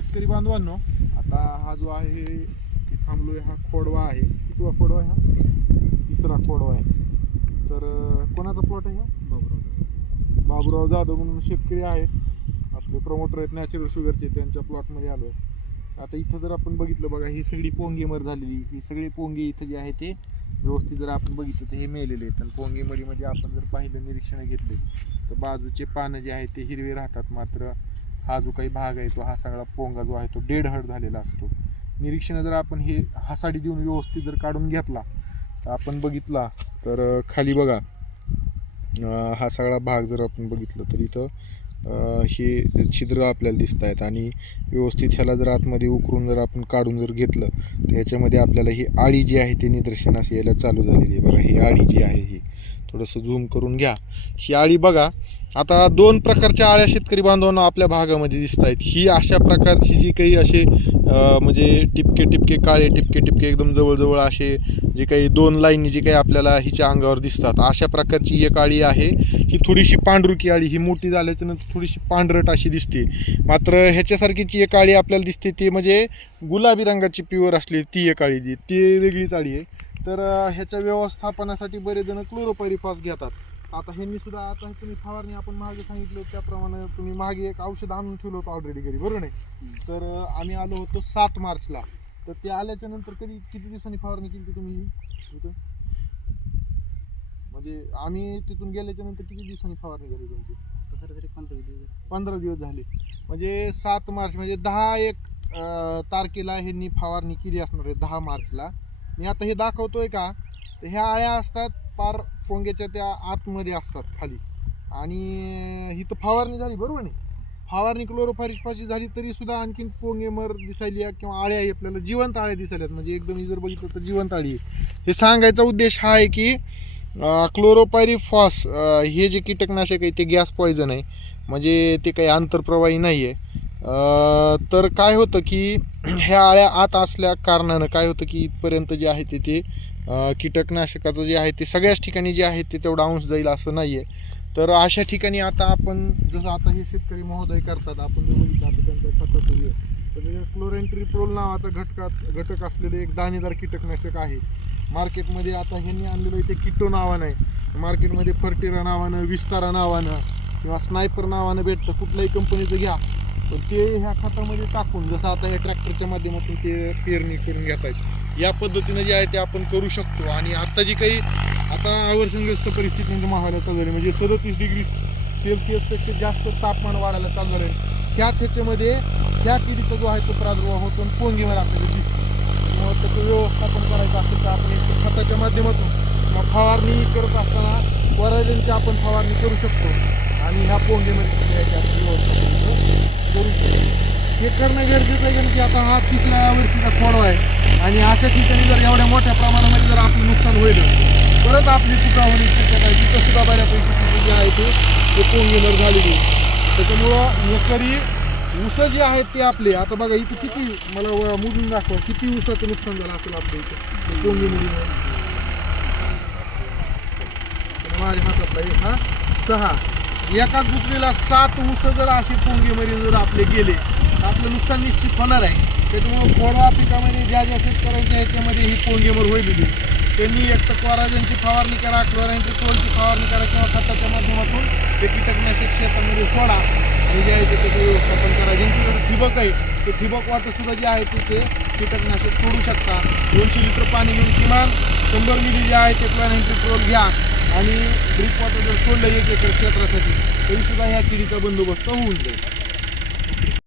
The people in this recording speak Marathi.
शेतकरी बांधवांनो आता हा जो आहे थांबलोय हा खोडवा आहे. कितवा खोडवा आहे हा? तिसरा खोडवा आहे. तर कोणाचा प्लॉट आहे हा? बाबुराव जाधव म्हणून शेतकरी आहेत. आपले प्रमोटर आहेत नॅचरल शुगरचे त्यांच्या प्लॉटमध्ये आलो आहे आता इथं जर आपण बघितलं बघा ही सगळी पोंगेमर झालेली. ही सगळी पोंगे इथं जे आहे ते व्यवस्थित जर आपण बघितलं तर हे मेलेले आहेत. आणि पोंगेमध्ये म्हणजे आपण जर पाहिलं निरीक्षण घेतले तर बाजूचे पानं जे आहेत ते हिरवे राहतात मात्र. हा जो काही भाग आहे तो हा सगळा पोंगा जो आहे तो डेड हर्ट झालेला असतो. निरीक्षण जर आपण हे हासाडी देऊन व्यवस्थित जर काढून घेतला तर आपण बघितला तर खाली बघा हा सगळा भाग जर आपण बघितलं तर इथं हे छिद्र आपल्याला दिसत आहेत आणि व्यवस्थित ह्याला जर आतमध्ये उकरून जर आपण काढून जर घेतलं तर ह्याच्यामध्ये आपल्याला ही आळी जी आहे ते निदर्शनास यायला चालू झालेली आहे. बघा ही आळी जी आहे ही थोडंसं झूम करून घ्या. ही आळी बघा आता दोन प्रकारच्या आळ्या शेतकरी बांधवांना आपल्या भागामध्ये दिसत आहेत. ही अशा प्रकारची जी काही असे म्हणजे टिपके टिपके काळे टिपके टिपके एकदम जवळजवळ असे जे काही दोन लाईनी जी काही आपल्याला हिच्या अंगावर दिसतात. अशा प्रकारची एक आळी आहे. ही थोडीशी पांढरुकी आळी ही मोठी झाल्याच्यानंतर थोडीशी पांढरट अशी दिसते. मात्र ह्याच्यासारखीची एक आळी आपल्याला दिसते ती म्हणजे गुलाबी रंगाची प्युअर असली ती एक आळी जी ती वेगळीच आळी आहे. तर ह्याच्या व्यवस्थापनासाठी बरेच जण क्लोरोपायरिफॉस घेतात. आता ह्यांनी सुद्धा आता तुम्ही फवारणी आपण मागे सांगितलं त्याप्रमाणे तुम्ही मागे एक औषध आणून ठेवलं होतं ऑलरेडी घरी बरोबर नाही? तर आम्ही आलो होतो सात मार्चला. तर ते आल्याच्यानंतर कधी किती दिवसांनी फवारणी केली तुम्ही? इथं? म्हणजे आम्ही तिथून गेल्याच्यानंतर किती दिवसांनी फवारणी केली तुमची पंधरा दिवस झाले. म्हणजे सात मार्च म्हणजे दहा एक तारखेला ह्यांनी फवारणी केली असणार आहे दहा मार्चला. मी आता हे दाखवतोय का? तर ह्या आळ्या असतात पार पोंग्याच्या त्या आतमध्ये असतात खाली. आणि इथं फवारणी झाली बरोबर नाही? फवारणी क्लोरोफारिसपाशी झाली तरी सुद्धा आणखीन पोंगेमर दिसायली आहे किंवा आळ्या आहे आपल्याला जिवंत आळ्या दिसायल्यात. म्हणजे एकदम जर बघितलं तर जिवंत आळी आहे. हे सांगायचा उद्देश हा आहे की क्लोरोपायरिफॉस हे जे कीटकनाशक आहे ते गॅस पॉयझन आहे. म्हणजे ते काही आंतरप्रवाही नाही आहे. तर काय होतं की ह्या आळ्या आत असल्या कारणानं काय होतं की इथपर्यंत जे आहे ते ते कीटकनाशकाचं जे आहे ते सगळ्याच ठिकाणी जे आहे ते तेवढा अंश जाईल असं नाही आहे तर अशा ठिकाणी आता आपण जसं आता हे शेतकरी महोदय करतात आपण जर बघितलं आता त्यांच्या खताचं हे तर क्लोरेंट्रिप्रोल नावाचा घटकात घटक असलेले एक दाणेदार कीटकनाशक आहे. मार्केटमध्ये आता ह्यांनी आणलेलं आहे ते किटो नावानं आहे. मार्केटमध्ये फर्टिरा नावानं विस्तारा नावानं किंवा स्नायपर नावानं भेटतं. कुठल्याही कंपनीचं घ्या. पण ते ह्या खतामध्ये टाकून जसं आता या ट्रॅक्टरच्या माध्यमातून ते पेरणी करून घेत आहेत या पद्धतीनं जे आहे ते आपण करू शकतो. आणि आता जी काही आता आवर्षणग्रस्त परिस्थिती म्हणजे मावायला चालू झाली. म्हणजे सदतीस डिग्री सेल्सिअसपेक्षा जास्त तापमान वाढायला चालू झालं आहे ह्याच ह्याच्यामध्ये ह्या किडीचा जो आहे तो प्रादुर्भाव होतो आणि पोंगीवर आपल्याला दिसतो. मग त्याचं व्यवस्थापन करायचं असेल तर आपण एक खताच्या माध्यमातून किंवा फवारणी करत असताना वरायजनची आपण फवारणी करू शकतो. आणि ह्या पोंगीमध्ये आपण व्यवस्थापन करू शकतो. हे करणं गरजेचं आहे कारण की आता हा तिसऱ्या वर्षीचा खोडवा आहे. आणि अशा ठिकाणी जर एवढ्या मोठ्या प्रमाणामध्ये जर आपलं नुकसान होईल परत आपली चुका होण्याची शक्यता आहे. तिथं सुद्धा बऱ्यापैकी तिथे जे आहे ते ते झालेली त्याच्यामुळं एकरी ऊस जे आहेत ते आपले आता बघा इथे किती मला व- मोजून दाखवा किती ऊसाचं नुकसान झालं असेल आपल्या इथे? पोंगेमध्ये माझ्या हातातला एक हा? सहा. एका गुतलेला सात ऊस जर असे पोंगेमध्ये जर आपले गेले तर आपलं नुकसान निश्चित होणार आहे. त्याच्यामुळं कोरडा पिकामध्ये ज्या ज्या शेतकऱ्यांच्या ह्याच्यामध्ये ही पोंगेमर होईल त्यांनी एक तर कोराजनची फवारणी करा क्लोराईनची कोलची फवारणी करा किंवा खताच्या माध्यमातून ते कीटकनाशक शेतामध्ये सोडा आणि जे आहे ते त्याचं व्यवस्थापन करा. ज्यांच्याकडे ठिबक आहे ते ठिबक वाटर सुद्धा जे आहे ते कीटकनाशक सोडू शकता. दोनशे लिटर पाणी घेऊन किमान शंभर मिली जे आहे ते क्लोराईनची कोल घ्या आणि ड्रिप वॉटर जर सोडलं एक एकर क्षेत्रासाठी तरीसुद्धा ह्या किडीचा बंदोबस्त होऊन जाईल.